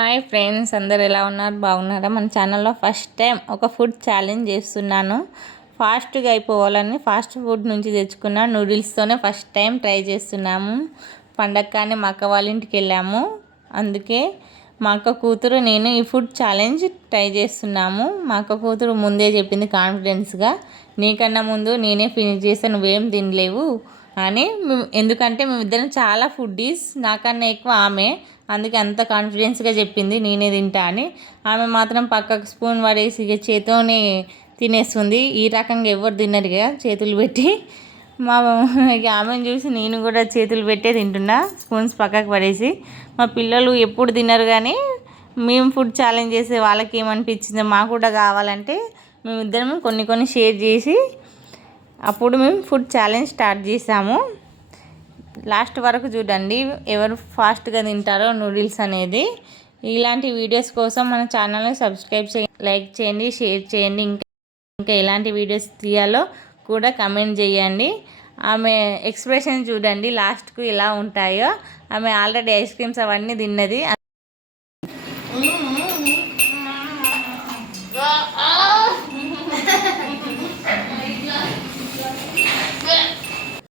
Hi friends, అందరు ఎలా ఉన్నారు? బాగున్నారా? మన ఛానల్లో ఫస్ట్ టైం ఒక ఫుడ్ ఛాలెంజ్ చేస్తున్నాను. ఫాస్ట్గా అయిపోవాలని ఫాస్ట్ ఫుడ్ నుంచి తెచ్చుకున్న నూడిల్స్తోనే ఫస్ట్ టైం ట్రై చేస్తున్నాము. పండగ మా అక్క వాళ్ళ ఇంటికి వెళ్ళాము. అందుకే మా అక్క కూతురు నేను ఈ ఫుడ్ ఛాలెంజ్ ట్రై చేస్తున్నాము. మా అక్క కూతురు ముందే చెప్పింది కాన్ఫిడెన్స్గా, నీకన్నా ముందు నేనే ఫినిష్ చేస్తే నువ్వేం తినలేవు అని. ఎందుకంటే మేమిద్దరం చాలా ఫుడ్డీస్, నాకన్నా ఎక్కువ ఆమె. అందుకే అంత కాన్ఫిడెన్స్గా చెప్పింది నేనే తింటా అని. ఆమె మాత్రం పక్కకు స్పూన్ పడేసి చేతితోనే తినేస్తుంది. ఈ రకంగా ఎవరు తిన్నారు కదా చేతులు పెట్టి. మా ఆమెను చూసి నేను కూడా చేతులు పెట్టే తింటున్నా, స్పూన్స్ పక్కకు పడేసి. మా పిల్లలు ఎప్పుడు తినరు, కానీ మేము ఫుడ్ ఛాలెంజ్ చేసే వాళ్ళకి ఏమనిపించిందో మాకు కూడా కావాలంటే మేమిద్దరం కొన్ని షేర్ చేసి అప్పుడు మేము ఫుడ్ ఛాలెంజ్ స్టార్ట్ చేసాము. లాస్ట్ వరకు చూడండి ఎవరు ఫాస్ట్గా తింటారో నూడిల్స్ అనేది. ఇలాంటి వీడియోస్ కోసం మన ఛానల్ని సబ్స్క్రైబ్ చేయండి, లైక్ చేయండి, షేర్ చేయండి. ఇంకా ఎలాంటి వీడియోస్ తీయాలో కూడా కమెంట్ చేయండి. ఆమె ఎక్స్ప్రెషన్ చూడండి లాస్ట్కు ఎలా ఉంటాయో. ఆమె ఆల్రెడీ ఐస్ క్రీమ్స్ అవన్నీ తిన్నది.